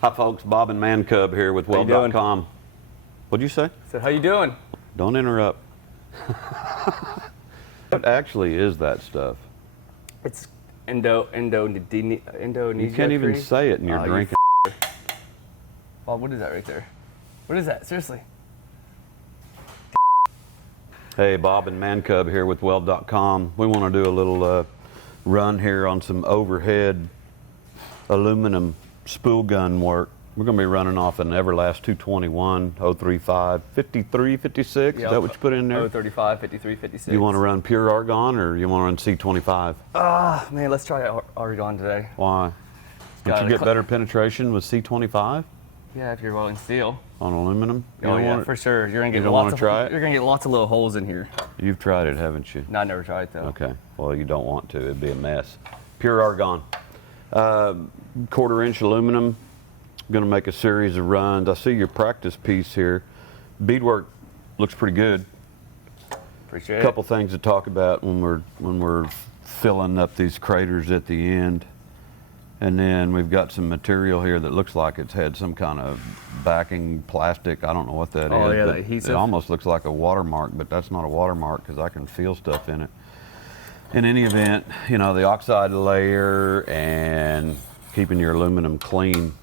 Hi folks, Bob and Mancub here with Weld.com. What'd you say? I said, how you doing? Don't interrupt. What actually is that stuff? It's Indonesia. You can't even say it and you're drinking. Bob, what is that right there? What is that? Seriously? Hey, Bob and Mancub here with Weld.com. We want to do a little run here on some overhead aluminum spool gun work. We're going to be running off an Everlast 221, 035, 53, 56. Yep. Is that what you put in there? 035, 53, 56. You want to run pure argon or you want to run C25? Man, let's try argon today. Why? Don't you get better penetration with C25? Yeah, if you're welding steel. On aluminum? Oh yeah, for sure. You're gonna get lots of little holes in here. You've tried it, haven't you? No, I never tried it though. Okay. Well, you don't want to. It'd be a mess. Pure argon. 1/4 inch aluminum. Going to make a series of runs. I see your practice piece here. Beadwork looks pretty good. Appreciate it. A couple things to talk about when we're filling up these craters at the end. And then we've got some material here that looks like it's had some kind of backing plastic. I don't know what that is. Oh yeah, but the adhesive. It almost looks like a watermark, but that's not a watermark because I can feel stuff in it. In any event, you know, the oxide layer and keeping your aluminum clean.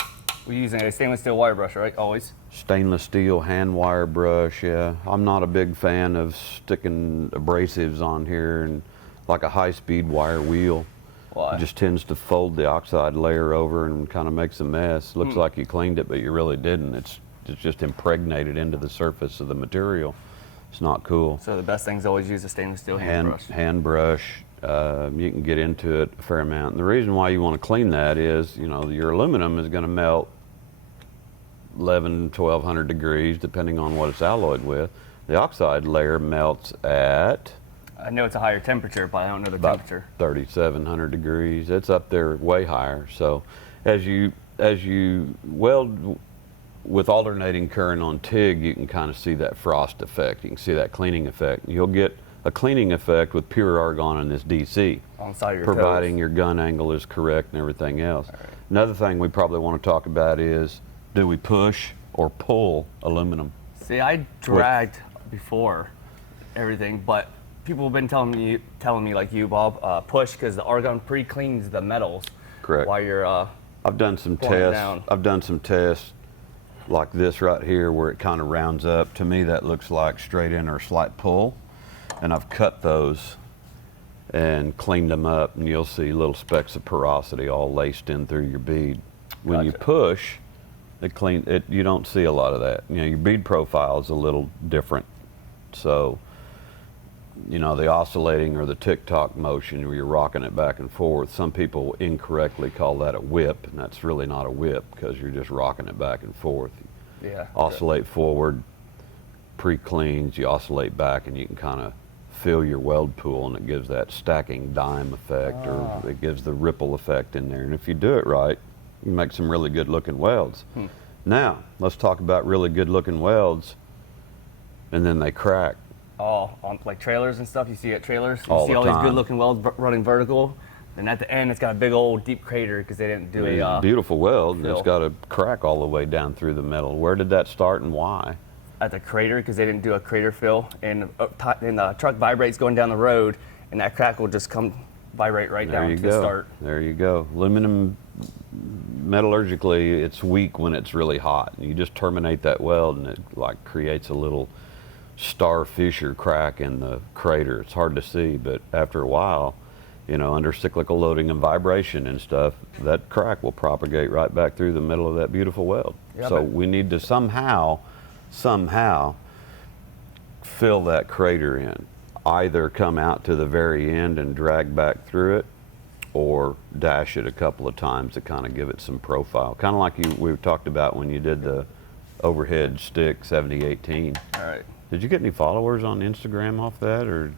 We're using a stainless steel wire brush, right? Always? Stainless steel hand wire brush, yeah. I'm not a big fan of sticking abrasives on here and like a high-speed wire wheel. Why? It just tends to fold the oxide layer over and kind of makes a mess. Looks like you cleaned it, but you really didn't. It's just impregnated into the surface of the material. It's not cool. So the best thing is always use a stainless steel hand brush. Hand brush. You can get into it a fair amount. And the reason why you want to clean that is, you know, your aluminum is going to melt 1200 degrees, depending on what it's alloyed with. The oxide layer melts at... I know it's a higher temperature, but I don't know the temperature. 3,700 degrees. It's up there way higher. So as you weld with alternating current on TIG, you can kind of see that frost effect. You can see that cleaning effect. You'll get a cleaning effect with pure argon in this DC, on the side of your providing toes. Your gun angle is correct and everything else. Right. Another thing we probably want to talk about is, do we push or pull aluminum? See, I dragged before everything, but people have been telling me like you, Bob, push because the argon pre-cleans the metals. Correct. While you're I've done some tests. I've done some tests like this right here where it kind of rounds up. To me, that looks like straight in or slight pull. And I've cut those and cleaned them up, and you'll see little specks of porosity all laced in through your bead. When you push, you don't see a lot of that. You know, your bead profile is a little different. So, you know, the oscillating or the tick-tock motion where you're rocking it back and forth, some people incorrectly call that a whip, and that's really not a whip because you're just rocking it back and forth. Yeah. Oscillate forward, pre-cleans, you oscillate back, and you can kind of feel your weld pool, and it gives that stacking dime effect, or it gives the ripple effect in there. And if you do it right, you make some really good looking welds. Now, let's talk about really good looking welds, and then they crack. Oh, on like trailers and stuff, you see at trailers? You All see the all these time. good looking welds running vertical, and at the end it's got a big old deep crater because they didn't do a beautiful weld, and fill. it's got a crack all the way down through the metal. Where did that start and why? At the crater because they didn't do a crater fill, and the truck vibrates going down the road, and that crack will just come vibrate right down to the start. There you go. Aluminum, metallurgically, it's weak when it's really hot. You just terminate that weld, and it like creates a little star fissure crack in the crater. It's hard to see, but after a while, you know, under cyclical loading and vibration and stuff, that crack will propagate right back through the middle of that beautiful weld. Yep. So we need to somehow fill that crater in. Either come out to the very end and drag back through it, or dash it a couple of times to kind of give it some profile. Kind of like we talked about when you did the overhead stick 7018. All right. Did you get any followers on Instagram off that, or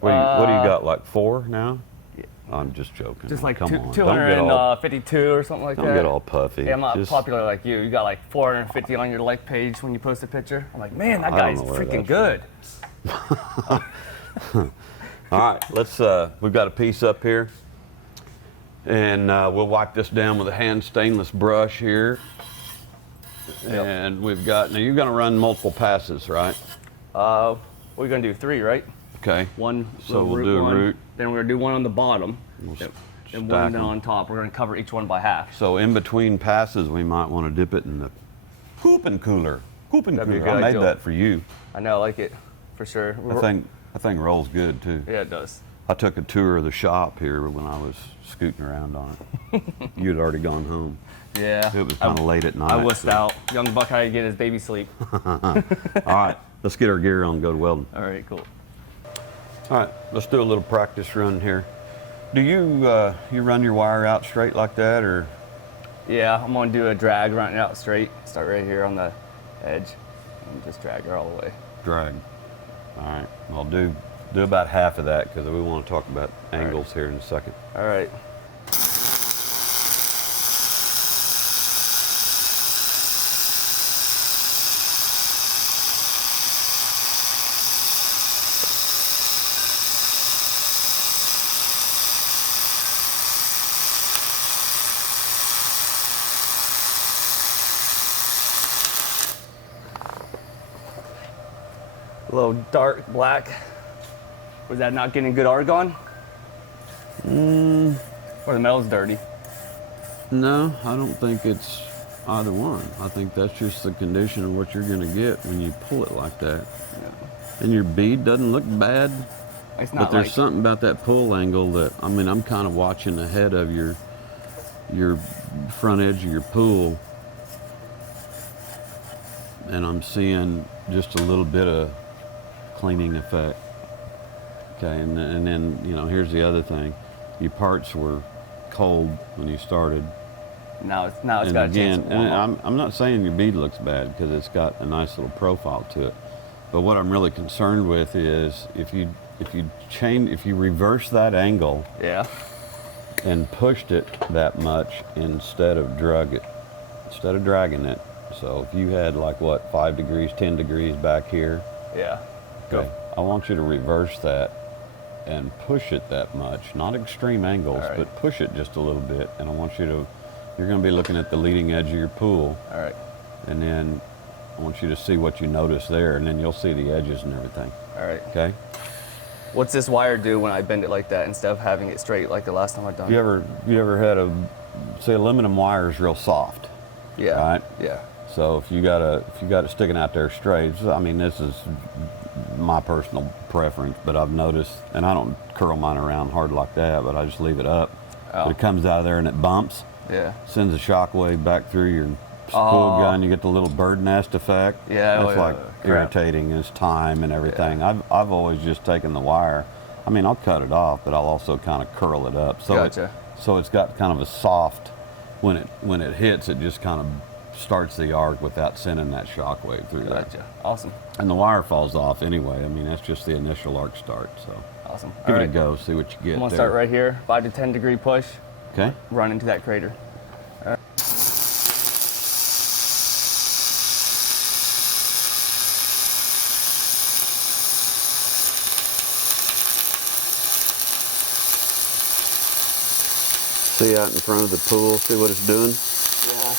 what do you got, like 4 now? Yeah. I'm just joking. Just like Come on. 252 or something like that. Don't get all puffy. Yeah, I'm not popular like you. You got like 450 on your like page when you post a picture. I'm like, man, that guy's freaking good. All right, let's. We've got a piece up here. And we'll wipe this down with a hand stainless brush here. Yep. And we've got, now you're gonna run multiple passes, right? We're gonna do 3, right? Okay. One. So we'll do a one, root. Then we're gonna do one on the bottom. We'll and stack one 'em. on top. We're gonna cover each one by half. So in between passes, we might want to dip it in the cooping cooler. Cooping That'd be a cooler. good I made idea. that for you. I know, I like it for sure. I think rolls good too. Yeah, it does. I took a tour of the shop here when I was scooting around on it. You'd already gone home. Yeah. It was kind of late at night. I wussed so- out. Young buck had to get his baby sleep. All right, let's get our gear on and go to welding. All right, cool. All right, let's do a little practice run here. Do you you run your wire out straight like that, or? Yeah, I'm gonna do a drag, run it out straight. Start right here on the edge, and just drag her all the way. Drag. All right, I'll do about half of that because we want to talk about angles here in a second. All right. A little dark black. Was that not getting good argon? Or the metal's dirty? No, I don't think it's either one. I think that's just the condition of what you're going to get when you pull it like that. And your bead doesn't look bad, It's not but there's like, something about that pull angle that, I mean, I'm kind of watching ahead of your front edge of your pool, and I'm seeing just a little bit of cleaning effect. Okay, and then, you know, here's the other thing. Your parts were cold when you started. now it's And got a chance again, to and warm up. I'm not saying your bead looks bad because it's got a nice little profile to it. But what I'm really concerned with is if you reverse that angle Yeah. and pushed it that much instead of dragging it. So if you had like what, 5 degrees, 10 degrees back here, Yeah. okay, I want you to reverse that and push it that much, not extreme angles, All right. but push it just a little bit. And I want you to, you're going to be looking at the leading edge of your pool, All right. and then I want you to see what you notice there, and then you'll see the edges and everything. All right. Okay? What's this wire do when I bend it like that instead of having it straight like the last time I've done? You ever had say aluminum wire is real soft, Yeah. right? Yeah. So if you got it sticking out there straight, I mean, this is my personal preference, but I've noticed, and I don't curl mine around hard like that, but I just leave it up. Oh. But it comes out of there and it bumps, Yeah. sends a shock wave back through your spool gun. You get the little bird nest effect. Yeah, That's like crap. irritating. It's time and everything. I've always just taken the wire. I mean, I'll cut it off, but I'll also kind of curl it up. So Gotcha. so it's got kind of a soft, when it hits, it just kind of starts the arc without sending that shock wave through there. Gotcha. Awesome. And the wire falls off anyway. I mean, that's just the initial arc start. So Awesome. give All it a right. go, see what you get I'm gonna there. start right here, 5 to 10 degree push, Okay. run into that crater. See out in front of the pool, see what it's doing? Yeah.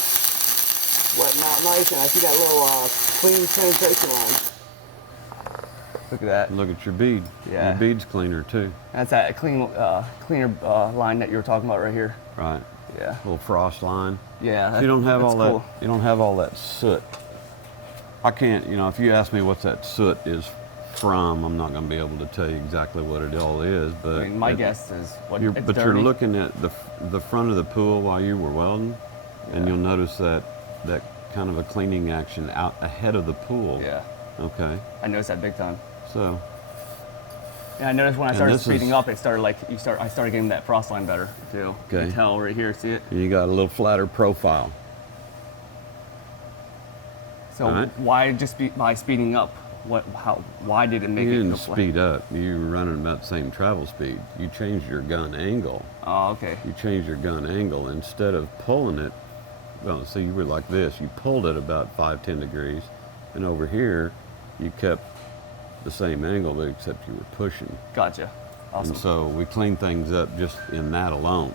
Wetting out nice, and I see that little clean penetration line. Look at that. Look at your bead. Yeah. Your bead's cleaner too. That's that cleaner line that you were talking about right here. Right. Yeah. Little frost line. Yeah. So you don't have that's all cool. that. You don't have all that soot. I can't. You know, if you ask me what that soot is from, I'm not going to be able to tell you exactly what it all is. But I mean, my guess is what You're, it's but dirty. you're looking at the front of the pool while you were welding, and you'll notice that kind of a cleaning action out ahead of the pool. Yeah. Okay. I noticed that big time. So And I noticed when I And started this speeding is- up, it started I started getting that frost line better too. You Okay. can tell right here, see it? you got a little flatter profile. So All right. why just by speeding up? Why did it make You it didn't go flat? speed up. You were running about the same travel speed. You changed your gun angle. Oh, okay. You changed your gun angle instead of pulling it. Well, so you were like this. You pulled it about 5-10 degrees, and over here, you kept the same angle, but except you were pushing. Gotcha. Awesome. And so we cleaned things up just in that alone.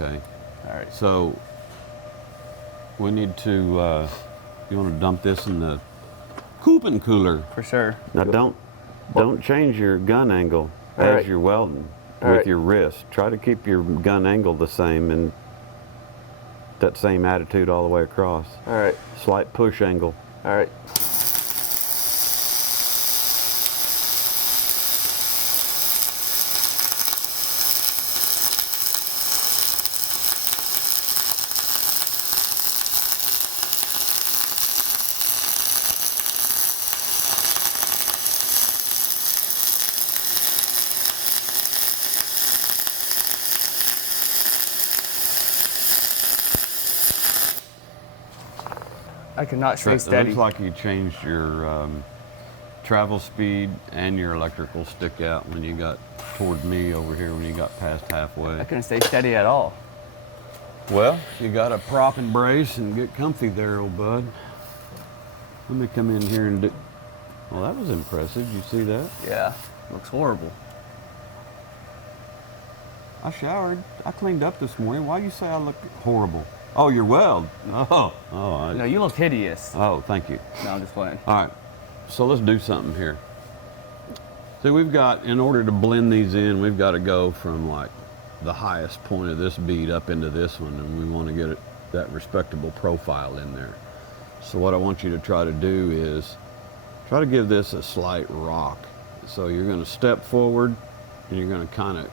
Okay. All right. So we need to, you want to dump this in the Coopin' cooler. For sure. Now don't change your gun angle All as right. you're welding All with right. your wrist. Try to keep your gun angle the same and that same attitude all the way across. All right. Slight push angle. All right. I cannot stay It steady. looks like you changed your travel speed and your electrical stick out when you got toward me over here when you got past halfway. I couldn't stay steady at all. Well, you got to prop and brace and get comfy there, old bud. Let me come in here and do. Well, that was impressive. You see that? Yeah. Looks horrible. I showered. I cleaned up this morning. Why you say I look horrible? Oh, you're weld. Oh. No, you look hideous. Oh, thank you. No, I'm just playing. All right, so let's do something here. See, we've got, in order to blend these in, we've got to go from like the highest point of this bead up into this one, and we want to get that respectable profile in there. So what I want you to try to do is try to give this a slight rock. So you're going to step forward, and you're going to kind of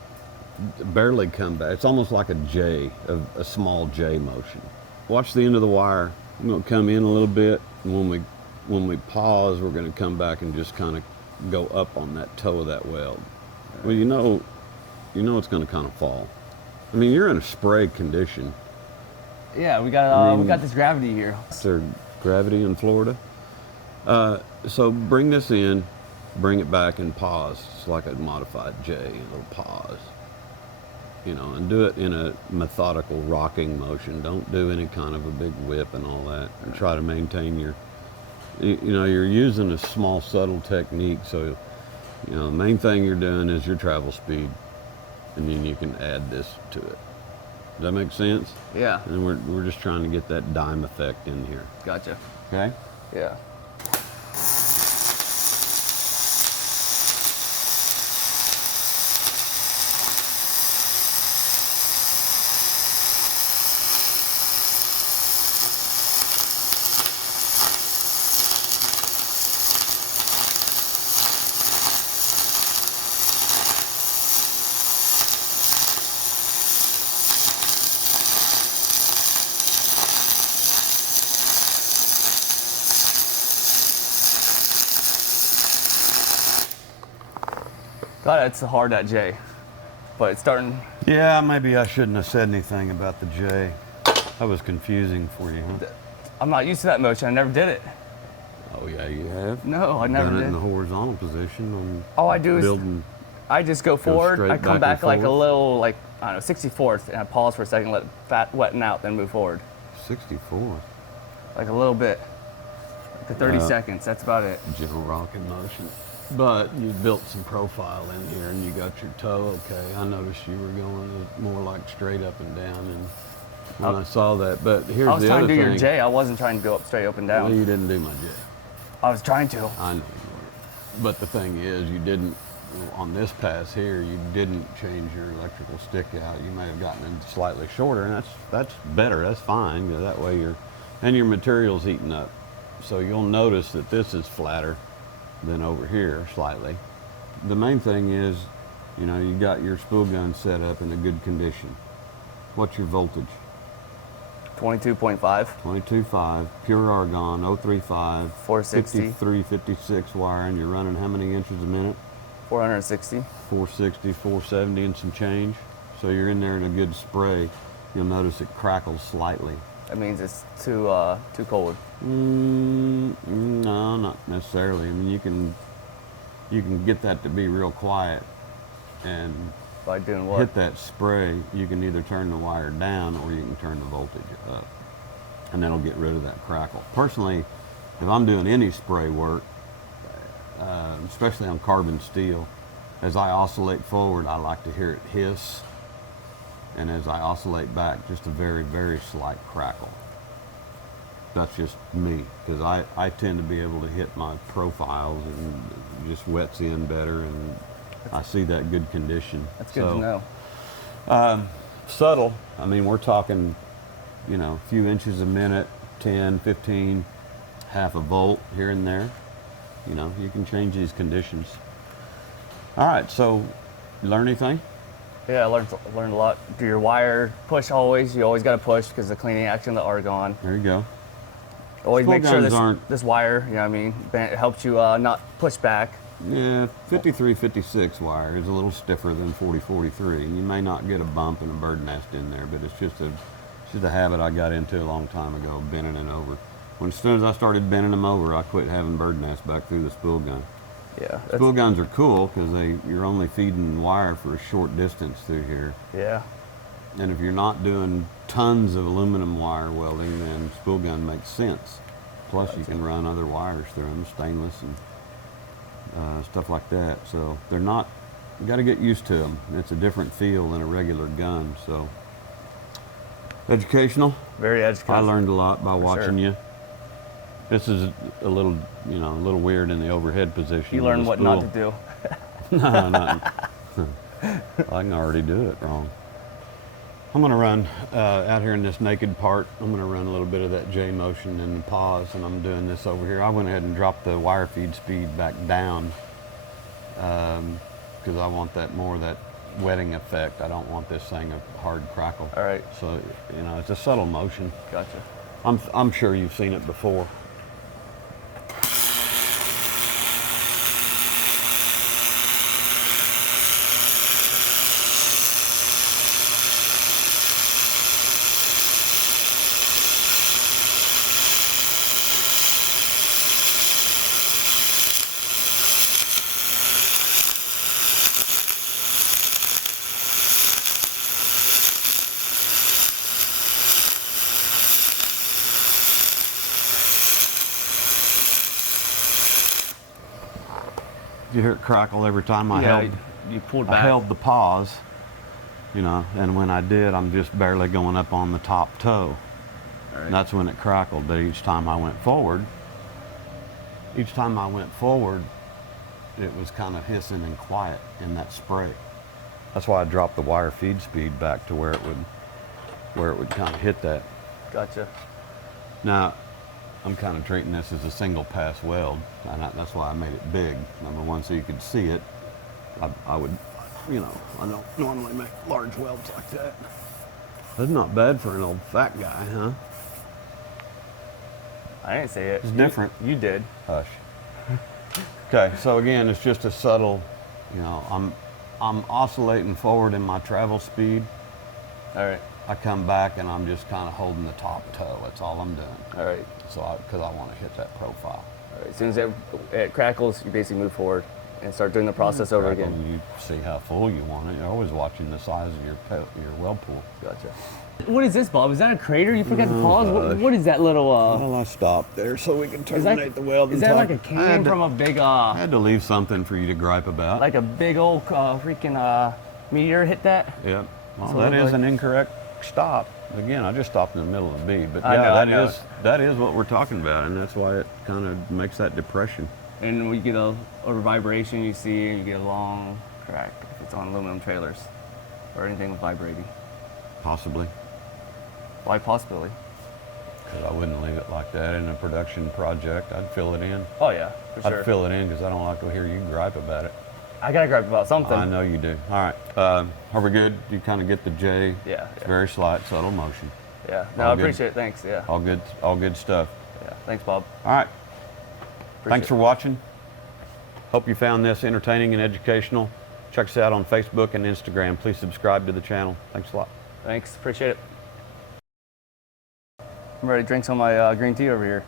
barely come back. It's almost like a J, a small J motion. Watch the end of the wire. I'm going to come in a little bit, and when we pause, we're going to come back and just kind of go up on that toe of that weld. Well, you know it's going to kind of fall. I mean, you're in a spray condition. Yeah, we got this gravity here. Is there gravity in Florida? So bring this in, bring it back, and pause. It's like a modified J, a little pause. You know, and do it in a methodical rocking motion. Don't do any kind of a big whip and all that. And try to maintain your, you're using a small, subtle technique. So, the main thing you're doing is your travel speed, and then you can add this to it. Does that make sense? Yeah. And we're just trying to get that dime effect in here. Gotcha. Okay? Yeah. God, it's hard, that J, but it's starting. Yeah, maybe I shouldn't have said anything about the J. That was confusing for you, huh? I'm not used to that motion. I never did it. Oh yeah, you have. No, I never done it did. in the horizontal position on All I do is building. I just go forward. straight I come back back and like a forth? little, like, I don't know, 64th, and I pause for a second, let fat wetten out, then move forward. 64. Like a little bit. Like the 30 seconds, that's about it. Gentle rocking motion. But you built some profile in here and you got your toe okay. I noticed you were going more like straight up and down, and when I saw that. But here's I was the trying other to do thing. your J. I wasn't trying to go up straight up and Well, down. you didn't do my J. I was trying to. I know you were. But the thing is, you didn't, on this pass here, you didn't change your electrical stick out. You may have gotten it slightly shorter, and that's better. That's fine. That way your material's heating up. So you'll notice that this is flatter than over here slightly. The main thing is, you got your spool gun set up in a good condition. What's your voltage? 22.5. 22.5, pure argon, 035, 460. 53, 56 wire, and you're running how many inches a minute? 460. 460, 470 and some change. So you're in there in a good spray. You'll notice it crackles slightly. That means it's too cold. No, not necessarily. I mean, you can get that to be real quiet, and By doing what? hit that spray. You can either turn the wire down or you can turn the voltage up, and that'll get rid of that crackle. Personally, if I'm doing any spray work, especially on carbon steel, as I oscillate forward, I like to hear it hiss and as I oscillate back, just a very, very slight crackle. That's just me, because I tend to be able to hit my profiles and it just wets in better, and I see that good condition. That's good to know. Subtle, I mean, we're talking, you know, a few inches a minute, 10, 15, half a volt here and there. You know, you can change these conditions. All right, so you learn anything? Yeah, I learned a lot. Do your wire push always. You always got to push because the cleaning action, the argon. There you go. Always Spool make sure guns this wire, you know what I mean, it helps you not push back. Yeah, 53, 56 wire is a little stiffer than 40, 43, and you may not get a bump and a bird nest in there, but it's just a habit I got into a long time ago, bending it over. As soon as I started bending them over, I quit having bird nests back through the spool gun. Yeah. Spool guns are cool because you're only feeding wire for a short distance through here. Yeah. And if you're not doing tons of aluminum wire welding, then spool gun makes sense. Plus you can run other wires through them, stainless and stuff like that. So they're not, you got to get used to them. It's a different feel than a regular gun. So educational. Very educational. I learned a lot by watching you. This is a little, you know, a little weird in the overhead position. You learned what not to do. No, not. I can already do it wrong. I'm going to run out here in this naked part. I'm going to run a little bit of that J motion and pause, and I'm doing this over here. I went ahead and dropped the wire feed speed back down because I want that more of that wetting effect. I don't want this thing a hard crackle. All right. So, you know, it's a subtle motion. Gotcha. I'm sure you've seen it before. You hear it crackle every time you pulled back. I held the pause, you know, and when I did, I'm just barely going up on the top toe. Right. And that's when it crackled. But each time I went forward, it was kind of hissing and quiet in that spray. That's why I dropped the wire feed speed back to where it would kind of hit that. Gotcha. Now, I'm kind of treating this as a single pass weld, and that's why I made it big. Number one, so you could see it. I would, you know, I don't normally make large welds like that. That's not bad for an old fat guy, huh? I didn't say it. It's different. You did. Hush. Okay, so again, it's just a subtle, you know, I'm oscillating forward in my travel speed. All right. I come back and I'm just kind of holding the top toe. That's all I'm doing. All right. So because I want to hit that profile. All right. As soon as it crackles, you basically move forward and start doing the process over again. You see how full you want it. You're always watching the size of your weld pool. Gotcha. What is this, Bob? Is that a crater? You forgot to pause? What is that little... Well, I stopped there so we can terminate the weld. Is that like a can from a big... I had to leave something for you to gripe about. Like a big old freaking meteor hit that? Yep. Well, So that is like- an incorrect stop. Again, I just stopped in the middle of the bead. But I yeah, know. that is what we're talking about, and that's why it kind of makes that depression. And we get a vibration, you see, you get a long crack if it's on aluminum trailers or anything with vibrating. Possibly. Why possibly? Because I wouldn't leave it like that in a production project. I'd fill it in. Oh yeah, for sure. I'd fill it in because I don't like to hear you gripe about it. I gotta gripe about something. I know you do. All right. Are we good? You kind of get the J. Yeah. It's very slight, subtle motion. Yeah. No, All I good. appreciate it. Thanks. Yeah. All good stuff. Yeah. Thanks, Bob. All right. Appreciate Thanks for it. watching. Hope you found this entertaining and educational. Check us out on Facebook and Instagram. Please subscribe to the channel. Thanks a lot. Thanks. Appreciate it. I'm ready to drink some of my green tea over here.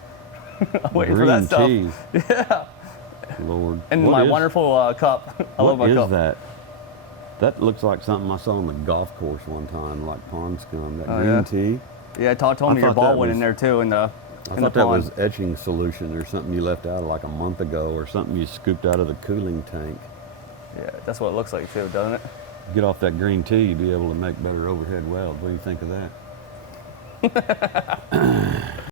I'm waiting for that stuff. Green tea. Yeah. Lord. And What my is- wonderful cup. I love my What cup. is that? That looks like something I saw on the golf course one time, like pond scum. That Oh, green yeah? tea. Yeah, Todd told me your thought ball that went in was- there too in the I in the thought that pond. was etching solution or something you left out like a month ago or something you scooped out of the cooling tank. Yeah, that's what it looks like too, doesn't it? Get off that green tea, you'll be able to make better overhead welds. What do you think of that?